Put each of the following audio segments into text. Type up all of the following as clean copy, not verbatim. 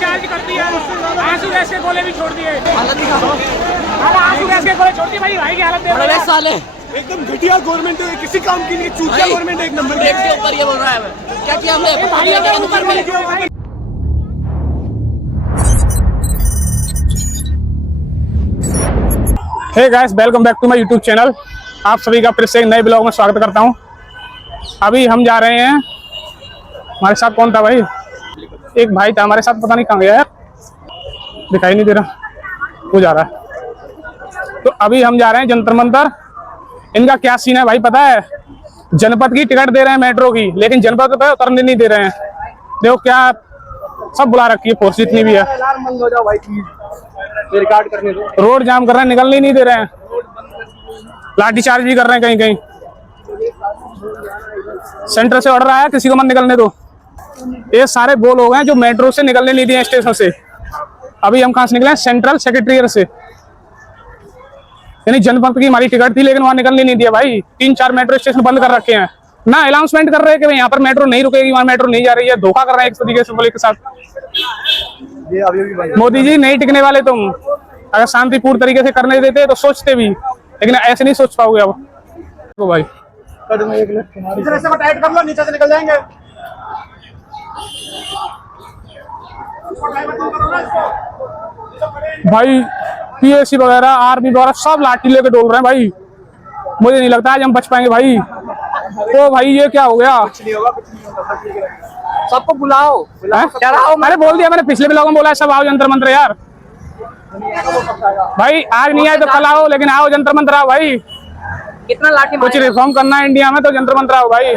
Charge कर दिया, आंसू गैस के गोले भी छोड़ दिए। आंसू गैस के गोले छोड़ दिए भाई, भाई की हालत देख साले। एकदम घटिया गवर्नमेंट है, किसी काम की नहीं, चूतिया गवर्नमेंट एक नंबर के ऊपर ये बोल रहा है क्या किया हमने। Hey guys, welcome back to my YouTube channel. आप सभी का फिर से एक नए ब्लॉग में स्वागत करता हूं। अभी हम जा रहे हैं, हमारे साथ कौन था भाई? एक भाई था हमारे साथ, पता नहीं कहाँ गया यार, दिखाई नहीं दे रहा, वो जा रहा है। तो अभी हम जा रहे हैं जंतर मंतर। इनका क्या सीन है भाई पता है? जनपद की टिकट दे रहे हैं मेट्रो की, लेकिन जनपद पे उतरने नहीं दे रहे हैं। देखो क्या सब बुला रखी है फोर्स जितनी भी है। बंद हो जाओ भाई प्लीज, रिकॉर्ड करने दो। रोड जाम कर रहे हैं, निकलने ही नहीं दे रहे हैं, लाठी चार्ज भी कर रहे हैं कहीं कहीं। सेंटर से ऑर्डर आया किसी को मत निकलने दो। ये सारे वो लोग हैं जो मेट्रो से निकलने नहीं दिए स्टेशन से। अभी हम कहाँ से निकले हैं? सेंट्रल सेक्रेटेरिएट से, यानी जनपद की हमारी टिकट थी लेकिन वहां निकलने नहीं दिया भाई। 3-4 मेट्रो स्टेशन बंद कर रखे हैं ना, अनाउंसमेंट कर रहे हैं कि यहाँ पर मेट्रो नहीं रुकेगी, वहां मेट्रो नहीं जा रही है। धोखा कर रहे हैं एक तरीके से पुलिस के साथ। मोदी जी नहीं टिकने वाले तुम। अगर शांतिपूर्ण तरीके से करने देते तो सोचते भी, लेकिन ऐसे नहीं सोच पाओगे अब तो भाई। टाइट कर लो, नीचे से निकल जाएंगे। भाई पीएससी वगैरह, आर्मी वगैरह सब लाठी लेके डोल रहे हैं भाई। मुझे नहीं लगता आज हम बच पाएंगे भाई। तो भाई ये क्या हो गया? सबको बुलाओ, अरे बोल दिया मैंने, पिछले ब्लॉग में बोला है सब आओ जंतर मंतर यार। भाई आज नहीं आए तो कल आओ, लेकिन आओ जंतर मंतर आओ भाई। कितना लाठी कुछ रिफॉर्म करना है इंडिया में तो जंतर मंतर आओ भाई।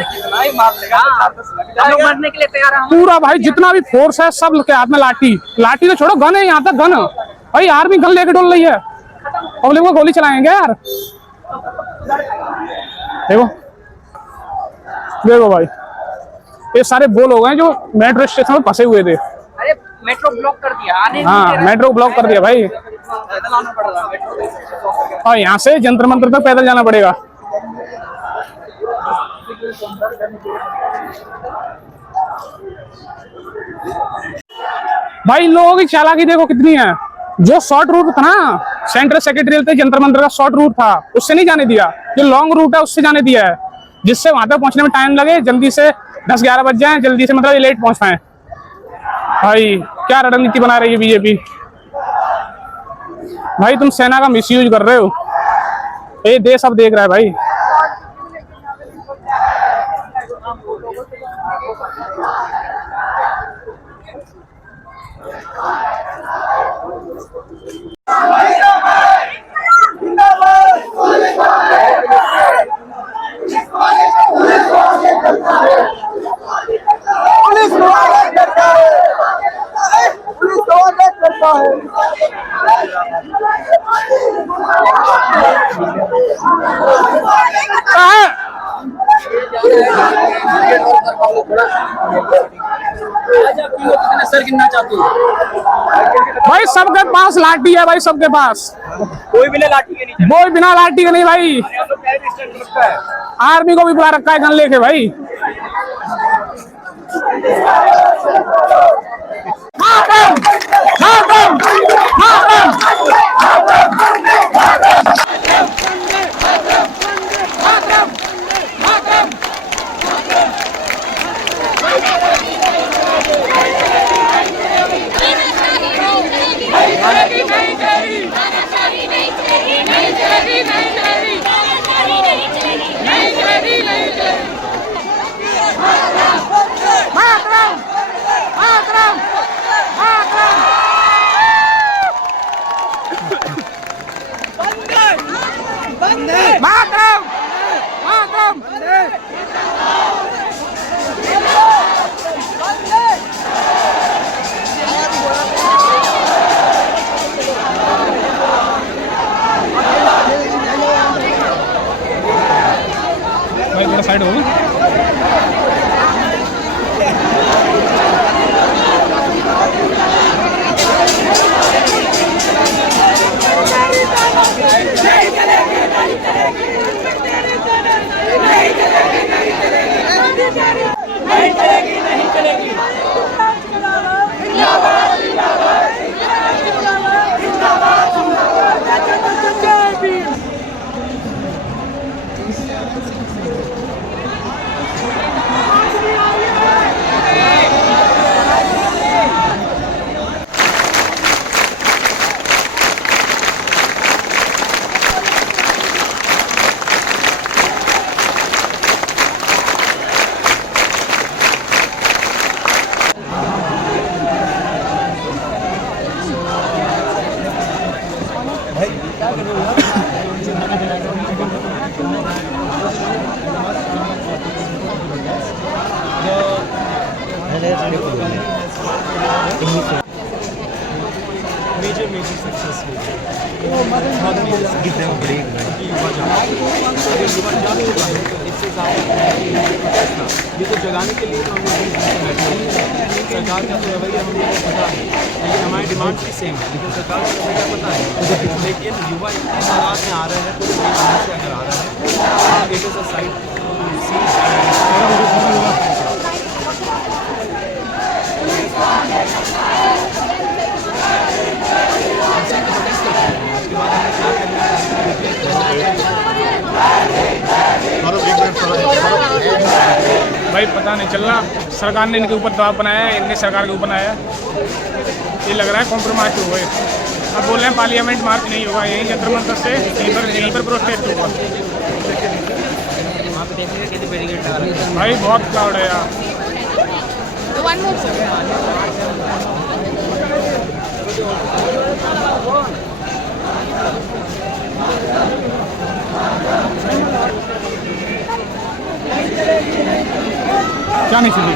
मरने के लिए तैयार है पूरा भाई जितना भी फोर्स है सब के हाथ में लाठी। लाठी तो छोड़ो, गन है यहाँ तक, गन भाई। आर्मी गन लेके डोल रही है, पब्लिक को गोली चलाएंगे यार। देखो देखो भाई, ये सारे वो लोग हैं जो मेट्रो स्टेशन में फंसे हुए थे। अरे मेट्रो ब्लॉक कर दिया, आने हाँ मेट्रो ब्लॉक कर दिया भाई। और यहाँ से जंतर मंतर तक पैदल जाना पड़ेगा। भाई लोगों की चालाकी देखो कितनी है। जो शॉर्ट रूट था ना सेंट्रल सेक्रेटेरिएट से जंतर मंतर का, शॉर्ट रूट था, उससे नहीं जाने दिया। जो लॉन्ग रूट है उससे जाने दिया है, जिससे वहां तक पहुंचने में टाइम लगे, जल्दी से 10-11 बज जाए, जल्दी से मतलब लेट पहुंच पाए। भाई क्या रणनीति बना रही है बीजेपी। भाई तुम सेना का मिसयूज कर रहे हो, ये देश अब देख रहा है भाई। सर गिनना चाहती हूँ भाई सबके पास लाठी है भाई, सबके पास। कोई बिना लाठी के नहीं, कोई बिना लाठी के नहीं भाई। आर्मी को भी बुला रखा है गन लेके भाई। मेजर सक्सेस बहुत युवा जाग चुका है, तो इससे ये तो जगाने के लिए तो हम सरकार का तो रवैया हम लोगों को पता है, लेकिन हमारी डिमांड भी सेम है, लेकिन सरकार का रवैया पता है, लेकिन युवा इतने तादाद में आ रहे हैं तो से अगर आ रहा है इट इज़ अ साइड भाई पता नहीं चल रहा, सरकार ने इनके ऊपर दबाव बनाया है, इनने सरकार के ऊपर बनाया है, ये लग रहा है कॉम्प्रोमाइज हो गए। अब बोल रहे हैं पार्लियामेंट मार्च नहीं होगा, यही जंतर मंतर से यहीं पर प्रोटेस्ट होगा। भाई बहुत क्राउड है यार। क्या नहीं सुनी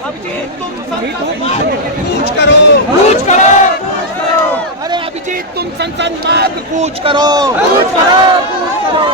अभिजीत तुम कूच करो, कूच करो। अरे अभिजीत तुम संसद मार्ग कूच करो, कूच करो, कूच करो।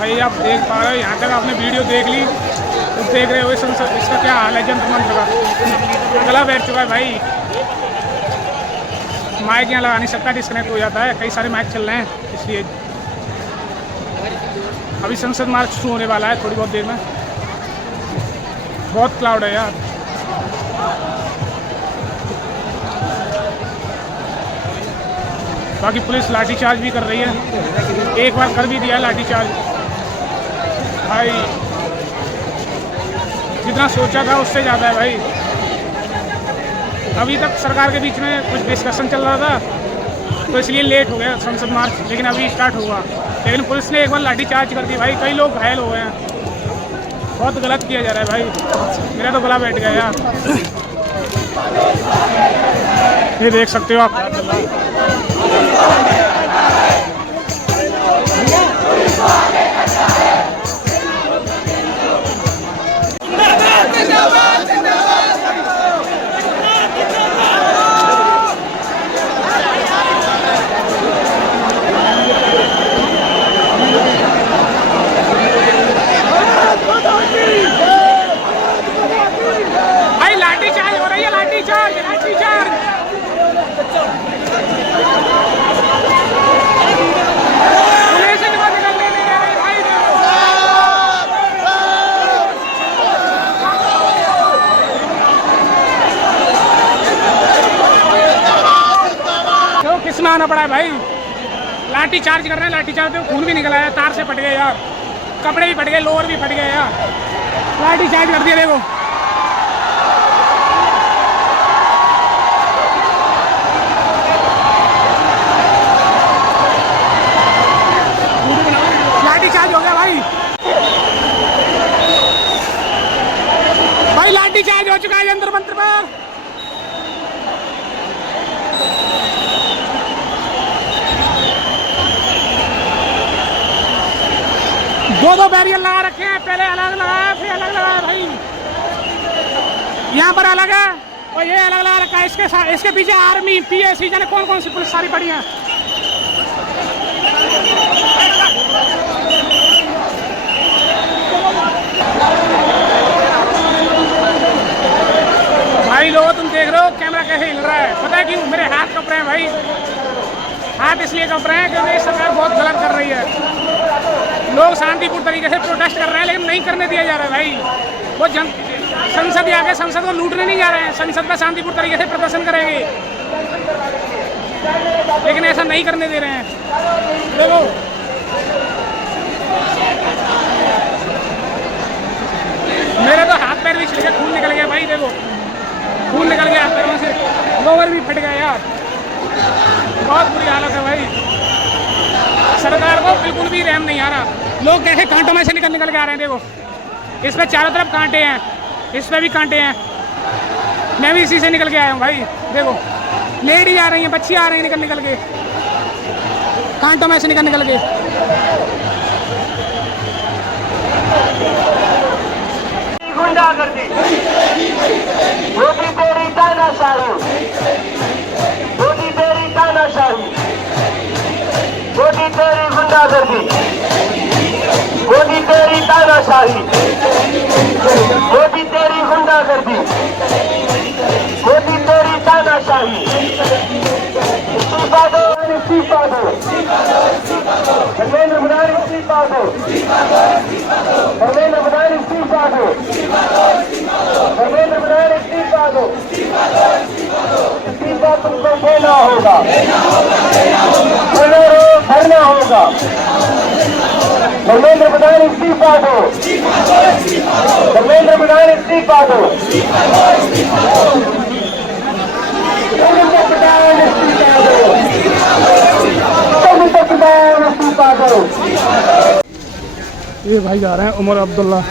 भाई आप देख पा रहे हो, यहाँ तक आपने वीडियो देख ली तो देख रहे हो इसका क्या हाल है। जंतर मंतर का गला बैठ चुका है भाई। माइक यहाँ लगा नहीं सकता, डिस्कनेक्ट हो जाता है, कई सारे माइक चल रहे हैं इसलिए। अभी संसद मार्च शुरू होने वाला है थोड़ी बहुत देर में। बहुत क्लाउड है यार। बाकी पुलिस लाठीचार्ज भी कर रही है, एक बार कर भी दिया लाठीचार्ज भाई। जितना सोचा था उससे ज़्यादा है भाई। अभी तक सरकार के बीच में कुछ डिस्कशन चल रहा था तो इसलिए लेट हो गया संसद मार्च, लेकिन अभी स्टार्ट हुआ। लेकिन पुलिस ने एक बार लाठीचार्ज कर दी भाई, कई लोग घायल हो गए हैं। बहुत गलत किया जा रहा है भाई, मेरा तो गला बैठ गया यार। ये देख सकते हो आप। भाई लाठीचार्ज हो रही है, लाठीचार्ज लाठीचार्ज। पुलिस इनको निकलने नहीं दे रही भाई। क्यों किस में आना पड़ा है भाई? लाठीचार्ज कर रहे हैं, लाठीचार्ज पे खून भी निकला है, तार से फट गए यार, कपड़े भी फट गए, लोअर भी फट गए यार। लाठीचार्ज कर दिया देखो। लाठीचार्ज हो गया भाई, भाई लाठीचार्ज हो चुका है जंतर मंतर पर। दो बैरियर लगा रखे हैं, पहले अलग लगाया फिर अलग लगाया भाई। यहाँ पर अलग है और ये अलग लगा रखा है। इसके साथ इसके पीछे आर्मी पीएसी जाने कौन कौन सी पुलिस सारी पड़ी है। भाई लोग तुम देख रहे हो कैमरा कैसे हिल रहा है, पता है कि मेरे हाथ कप रहे हैं भाई। हाथ इसलिए कप रहे हैं क्योंकि सरकार बहुत गलत कर रही है। लोग शांतिपूर्ण तरीके से प्रोटेस्ट कर रहे हैं लेकिन नहीं करने दिया जा रहा है भाई। वो संसद ही आके संसद को लूटने नहीं जा रहे हैं, संसद में शांतिपूर्ण तरीके से प्रदर्शन करेंगे लेकिन ऐसा नहीं करने दे रहे हैं। देखो मेरे तो हाथ पैर भी छिल गए, खून निकल गया भाई। देखो खून निकल गया हाथ पैरों से, लोअर भी फट गया यार। बहुत बुरी हालत है भाई। सरकार को बिल्कुल भी रहम नहीं आ रहा। लोग कैसे कांटों में से निकल के आ रहे हैं। देखो इस पे चारों तरफ कांटे हैं, इस पे भी कांटे हैं। मैं भी इसी से निकल के आया हूँ भाई। देखो लेडी आ रही है, बच्ची आ रही है निकल के कांटों में से निकल के। गुंडागर्दी मोदी तेरी तानाशाही, मोदी तेरी तानाशाही, मोदी तेरी गुंडागर्दी, मोदी तेरी तानाशाही, मोदी तेरी गुंडागर्दी, मोदी तेरी तानाशाही। इस्तीफा दो, इस्तीफा दो, धर्मेंद्र प्रधान इस्तीफा दो, धर्मेंद्र प्रधान इस्तीफा दो, धर्मेंद्र प्रधान इस्तीफा दो, इस्तीफा तुमको देना होगा, भरना होगा। धर्मेंद्र प्रधान इस्तीफा दो, धर्मेंद्र प्रधान इस्तीफा दो, धर्मेंद्र प्रधान इस्तीफा दो, धर्मेंद्र प्रधान इस्तीफा दो। ये भाई जा रहे हैं उमर अब्दुल्ला।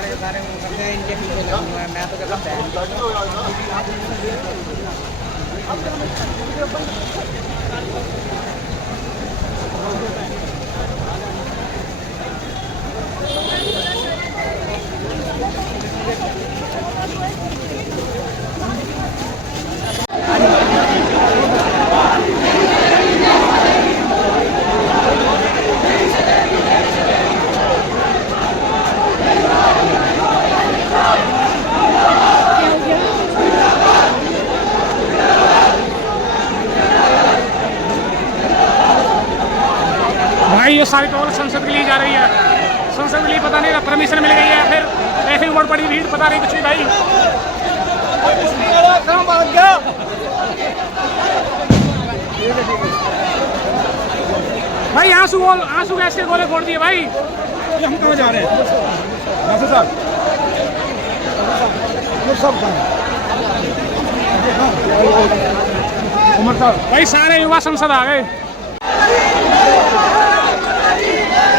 सारी टोल संसद के लिए जा रही है। संसद के लिए पता नहीं परमिशन मिल गई है, फिर ऐसे उमड़ पड़ी भीड़, पता नहीं कुछ भी भाई। भाई आंसू गैस के गोले फोड़ दिए भाई। हम कहाँ जा रहे हैं उमर साहब? भाई सारे युवा संसद आ गए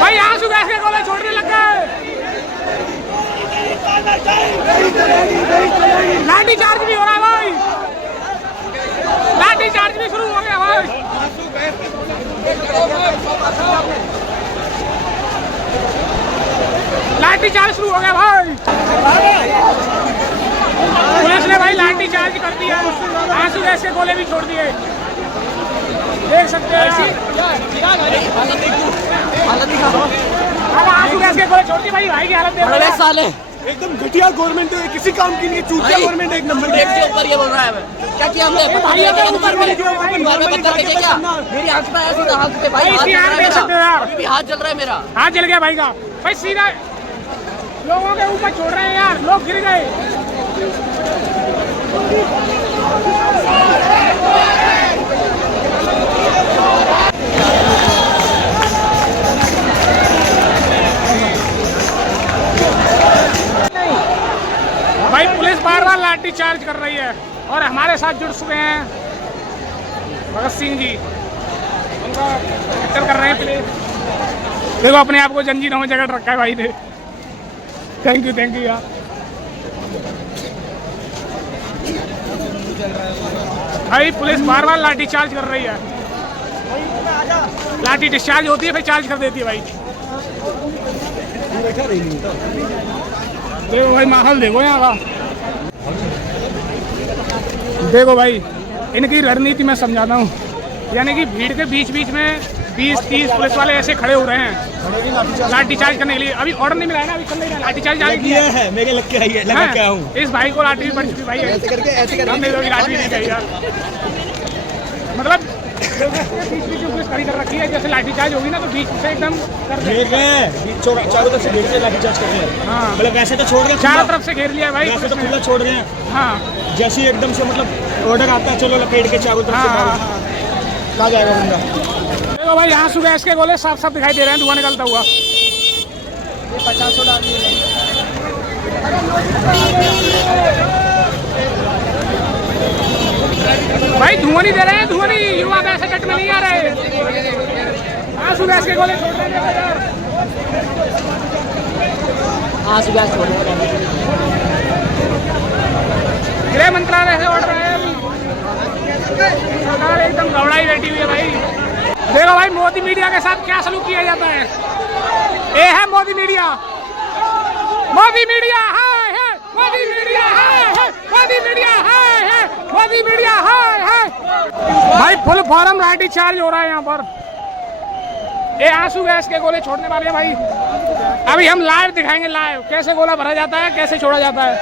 भाई। आंसू गैस के गोले छोड़ने लग गए। लाठी चार्ज भी हो रहा है भाई, लाठी चार्ज भी शुरू हो गया भाई। लाठी चार्ज शुरू हो गया भाई। पुलिस ने भाई लाठी चार्ज कर दिया, आंसू गैस के गोले भी छोड़ दिए, देख सकते हैं। अब आंसू गैस के गोले छोड़ दिए भाई। भाई की हालत देख बड़े साले एकदम घटिया गवर्नमेंट है, किसी काम की नहीं, चूतिया गवर्नमेंट एक नंबर ब्रेक के ऊपर ये बोल रहा है। क्या किया हमने? भाई ये क्या ऊपर में पत्थर फेंके क्या? मेरी आंख पे आया सीधा हाथ पे भाई। हाथ जल रहा है, अभी हाथ जल रहा है मेरा। हाथ जल गया भाई का। भाई सीधा लोगों के ऊपर छोड़ रहे हैं यार, लोग गिर गए। भाई पुलिस बार बार लाठी चार्ज कर रही है और हमारे साथ जुड़ चुके हैं भगत सिंह जी, उनका पिक्चर कर रहे हैं प्लीज। देखो अपने आप को जंजीरों में जकड़ रखा है भाई ने। थैंक यू यार। भाई पुलिस बार बार लाठी चार्ज कर रही है, लाठी डिस्चार्ज होती है फिर चार्ज कर देती है भाई। देखो भाई माहौल देखो यहाँ का, देखो भाई इनकी रणनीति मैं समझाता हूँ। यानी कि भीड़ के बीच बीच में 20-30 पुलिस वाले ऐसे खड़े हो रहे हैं लाठी चार्ज करने के लिए। अभी ऑर्डर नहीं मिला है ना, अभी चल नहीं रहा लाठी चार्ज है। मेरे लग के आई है, लगा के आया हूँ। इस भाई को लाठी भी पड़ चुकी भाई, ऐसे करके लाठी नहीं चाहिए यार। मतलब बीच पुलिस खड़ी कर रखी है, जैसे लाठी चार्ज होगी ना तो बीच से एकदम कर चारों तरफ से घेर के लाठी चार्ज कर रहे हैं। हाँ मतलब वैसे तो छोड़ रहे हैं, चारों तरफ से घेर लिया भाई, वैसे तो खुला छोड़ रहे हैं। हाँ जैसे ही एकदम से मतलब ऑर्डर आता है चलो लपेट के चारों तरफ से कहाँ जाएगा बंदा। देखो भाई आंसू गैस के गोले साफ साफ दिखाई दे रहे हैं, धुआं निकलता हुआ। ये 50 डाल दिए। भाई धुआं नहीं दे रहे हैं, धुआं नहीं, युवा वैसे कट में नहीं आ रहे। आंसू गैस के गोले छोड़ रहे हैं यार। आंसू गैस छोड़। गृह मंत्रालय से ऑर्डर आया, सरकार एकदम घबराई बैठी हुई है भाई। देखो भाई मोदी मीडिया के साथ क्या सलूक किया जाता है। ये है मोदी मीडिया, मोदी मीडिया हाय है, मोदी मीडिया हाय है, मोदी मीडिया हाय है, मोदी मीडिया हाय है। भाई फुल फॉर्म लाठी चार्ज हो रहा है यहाँ पर। ये आंसू गैस के गोले छोड़ने वाले हैं भाई। अभी हम लाइव दिखाएंगे, लाइव कैसे गोला भरा जाता है, कैसे छोड़ा जाता है।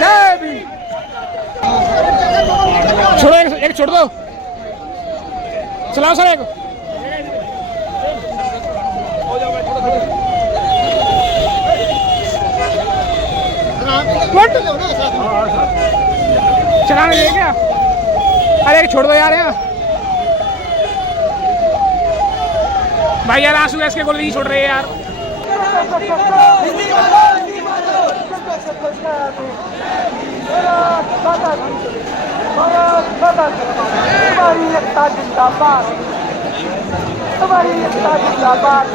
जय भीम। छोड़ो एक छोड़ दो, चलाओ सर एक। चलाने दे क्या? अरे एक छोड़ दो यार यहाँ। भाई यार आंसू गैस के गोले नहीं छोड़ रहे यार। हमारी एकता जिंदाबाद, हमारी एकता जिंदाबाद।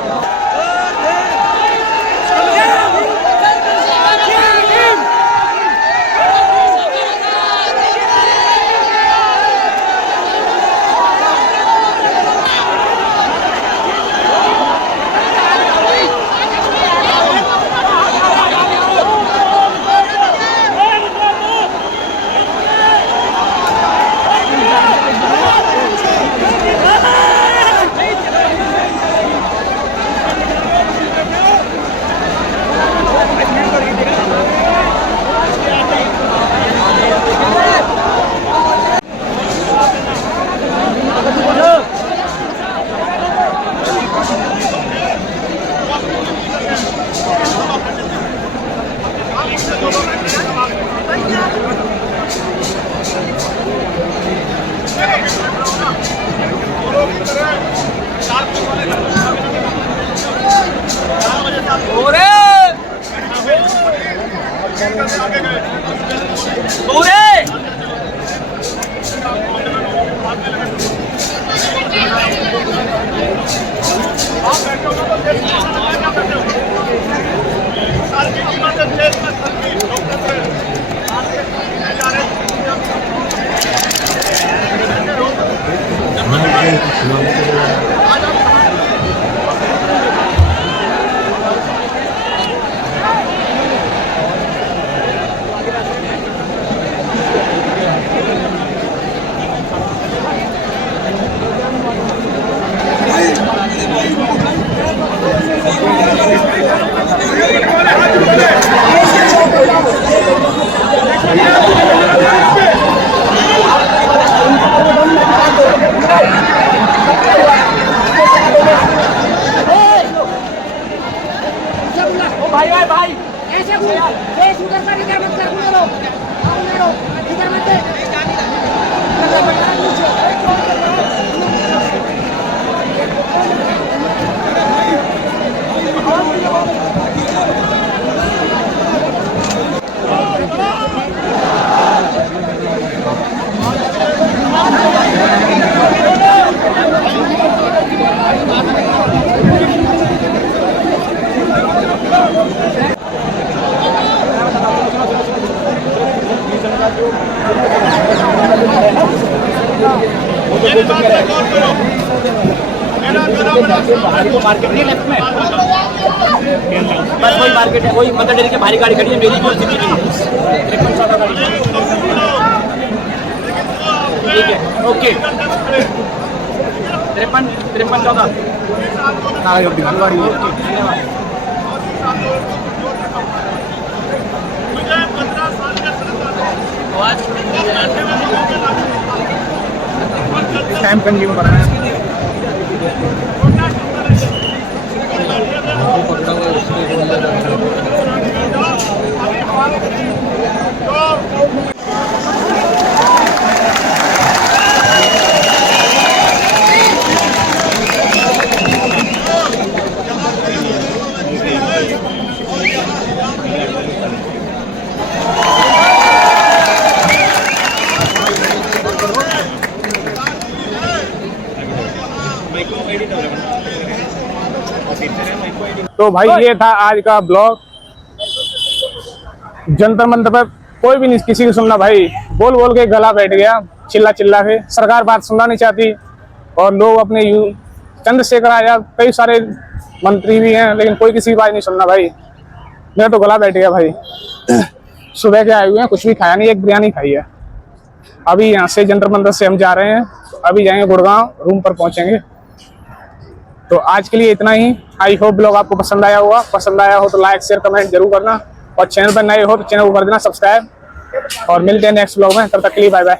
भाई भाई भाई ऐसे बोल देश उधर पर इधर मत कर बोलो इधर मत मार्केट नहीं लेफ्ट में बस वही मार्केट है, वही मदर डेयरी के भारी गाड़ी खड़ी है मेरी को सिटी की 5314 गाड़ी। ठीक है ओके 5314 टाइम कंज्यूम कर रहे हैं। तो भाई ये था आज का ब्लॉग। जंतर मंतर पर कोई भी नहीं किसी की सुनना भाई, बोल बोल के गला बैठ गया, चिल्ला चिल्ला के। सरकार बात सुनना नहीं चाहती और लोग अपने चंद्रशेखर आजाद कई सारे मंत्री भी हैं लेकिन कोई किसी की बात नहीं सुनना भाई। मेरा तो गला बैठ गया भाई। सुबह के आए हुए हैं, कुछ भी खाया नहीं, एक बिरयानी खाई है। अभी यहाँ से जंतर मंतर से हम जा रहे हैं, अभी जाएंगे गुड़गांव, रूम पर पहुंचेंगे। तो आज के लिए इतना ही। आई होप ब्लॉग आपको पसंद आया होगा। पसंद आया हो तो लाइक शेयर कमेंट जरूर करना और चैनल पर नए हो तो चैनल को कर देना सब्सक्राइब। और मिलते हैं नेक्स्ट ब्लॉग में, तब तक के लिए बाय बाय।